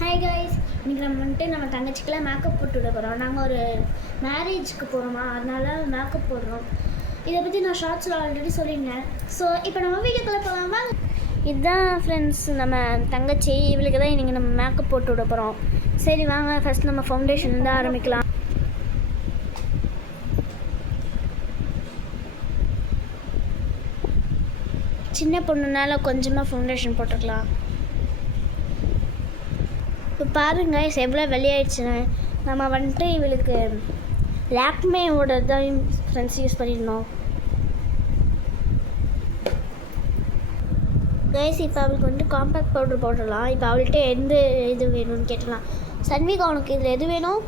Hi guys, இன்றைக்கி நம்ம தங்கச்சிக்கெலாம் makeup போட்டு விட போகிறோம். நாங்கள் ஒரு மேரேஜுக்கு போகிறோமா, அதனால மேக்கப் போடுறோம். இதை பற்றி நான் ஷார்ட்ஸில் ஆல்ரெடி சொல்லியிருந்தேன். ஸோ இப்போ நம்ம வீடியோக்குள்ளே போகலாமா? இதுதான் ஃப்ரெண்ட்ஸ் நம்ம தங்கச்சி. இவளுக்கு தான் இன்றைக்கி நம்ம மேக்கப் போட்டு விட போகிறோம். சரி வாங்க, ஃபஸ்ட் நம்ம ஃபவுண்டேஷன் தான் ஆரம்பிக்கலாம். சின்ன பொண்ணுனால கொஞ்சமாக ஃபவுண்டேஷன் போட்டுக்கலாம். இப்போ பாருங்க எவ்வளோ வெளியாயிடுச்சுன்னு. நம்ம வந்துட்டு இவளுக்கு லாக்மேவோட தான் ஃப்ரெண்ட்ஸ் யூஸ் பண்ணியிருந்தோம். கைஸ் இப்போ அவளுக்கு வந்துட்டு காம்பேக்ட் பவுடர் போட்டுடலாம். இப்போ அவள்கிட்ட எந்த இது வேணும்னு கேட்டலாம். சன்விகா, உனக்கு இதில் எது வேணும்?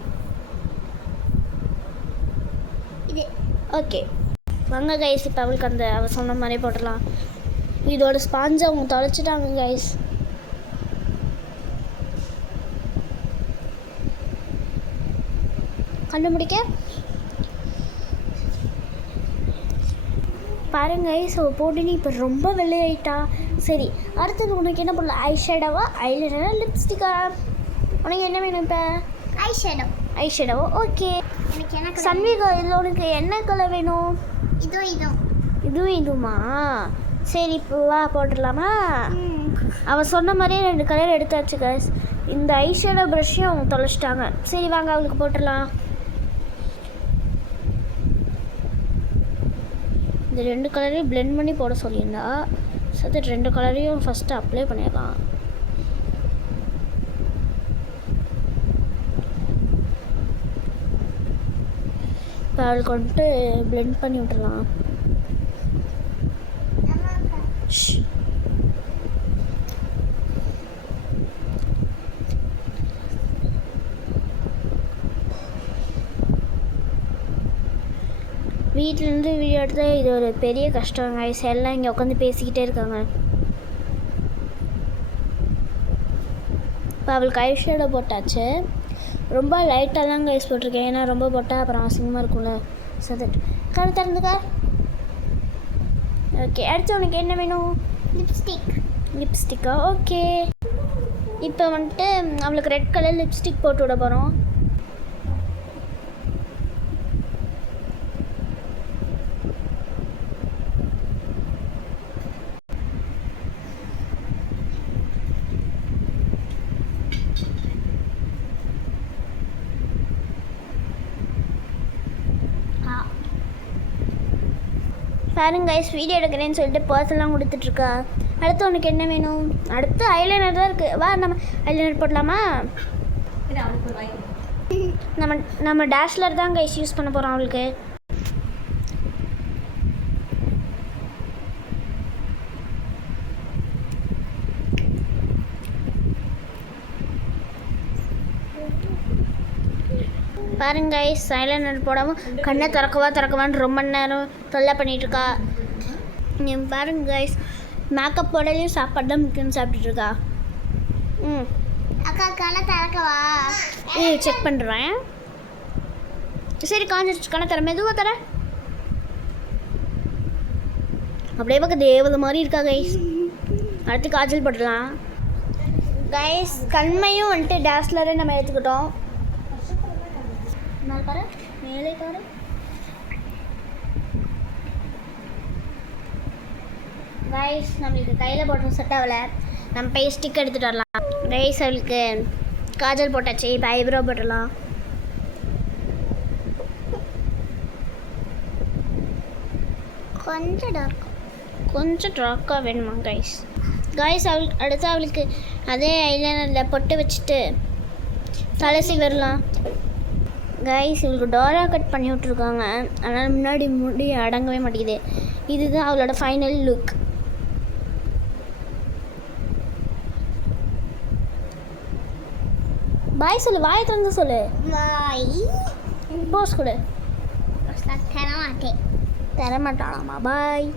இது ஓகே. வாங்க கைஸ், இப்போ அவளுக்கு அவள் சொன்ன மாதிரியே போட்டுடலாம். இதோட ஸ்பாஞ்சை அவங்க தொலைச்சிட்டாங்க கைஸ். கண்டுபிடிக்க பாருங்க ஸோ போட்டுன்னு இப்போ ரொம்ப வெள்ளையாயிட்டா. சரி, அடுத்தது உனக்கு என்ன பண்ணலாம்? ஐ ஷேடோவா, ஐலைனரா, லிப்ஸ்டிக்கா? உனக்கு என்ன வேணும்? இப்போ ஐ ஷேடோவா? ஓகே. சன்விகா, இதில் உனக்கு என்ன கலர் வேணும்? இதுவுமா? சரி, இப்போ வா போட்டுடலாமா? அவள் சொன்ன மாதிரியே 2 கலர் எடுத்தாச்சு கைஸ். இந்த ஐ ஷேடோ ப்ரஷ்ஷையும் அவங்க தொலைச்சிட்டாங்க. சரி வாங்க, அவளுக்கு போட்டுடலாம். இந்த 2 கலரையும் பிளெண்ட் பண்ணி போட சொல்லியிருந்தா. ஸோ அது 2 கலரையும் ஃபஸ்ட்டு அப்ளை பண்ணிடலாம். இப்போ அவளுக்கு வந்துட்டு பிளெண்ட் பண்ணி விட்டுடலாம். வீட்டிலேருந்து வீடியோ எடுத்தால் இது ஒரு பெரிய கஷ்டம் கைஸ். எல்லாம் இங்கே உட்காந்து பேசிக்கிட்டே இருக்காங்க. இப்போ அவளுக்கு ஐ ஷேடோ போட்டாச்சு. ரொம்ப லைட்டாக தான் கைஸ் போட்டிருக்கேன், ஏன்னா ரொம்ப போட்டால் அப்புறம் அசிங்கமாக இருக்கும்ல. சரி, கண் திறந்துக்க. ஓகே, அடுத்து உனக்கு என்ன வேணும்? லிப்ஸ்டிக்கா? ஓகே. இப்போ வந்துட்டு அவளுக்கு ரெட் கலர் லிப்ஸ்டிக் போட்டு விட போகிறோம். பாருங்க கைஸ், வீடியோ எடுக்கிறேன்னு சொல்லிட்டு பர்ஸ்லாம் கொடுத்துட்ருக்கா. அடுத்து உனக்கு என்ன வேணும்? அடுத்து ஐலைனர் தான் இருக்குது. வா, நம்ம ஐலைனர் போடலாமா? நம்ம டேஷ்லர் தான் கைஸ் யூஸ் பண்ண போகிறோம் அவளுக்கு. பாருங்க கைஸ், ஐலைனர் போடாமல் கண்ணை திறக்கவான்னு ரொம்ப நேரம் தொல்லை பண்ணிகிட்ருக்கா. பாருங்க கைஸ், மேக்கப் போடலையும் சாப்பாடு தான் முக்கியம் சாப்பிட்டுருக்கா. அக்கா கண்ணை திறக்கவா? செக் பண்ணுறேன். சரி, கண்ணை தர, மெதுவாக தர. அப்படியே பார்க்க தேவதை மாதிரி இருக்கா கைஸ். அடுத்து காஜல் போட்டுடலாம். கைஸ், கண்மையும் வந்துட்டு டேஸ்லரே நம்ம எடுத்துக்கிட்டோம். பாரு, மேலே பாரு. கைஸ், நம்மளுக்கு கையில் போட்டோம் செட் ஆகலை. நம்ம போய் ஸ்டிக் எடுத்துகிட்டு வரலாம். கைஸ், அவளுக்கு காஜல் போட்டாச்சு. இப்போ ஐப்ரோ போட்டுடலாம். கொஞ்சம் டார்க்காக வேணுமா கைஸ்? அடுத்து அவளுக்கு அதே ஐலைனரில் பொட்டு வச்சுட்டு தலசி வரலாம். கைஸ், இவளுக்கு டோரா கட் பண்ணி விட்ருக்காங்க, அதனால் முன்னாடி முடி அடங்கவே மாட்டேங்குது. இதுதான் அவளோட ஃபைனல் லுக். பாய் சொல்லு, வாயை திறந்து சொல்லு. போஸ் கொடு. தரமாட்டாளாமா. பாய்.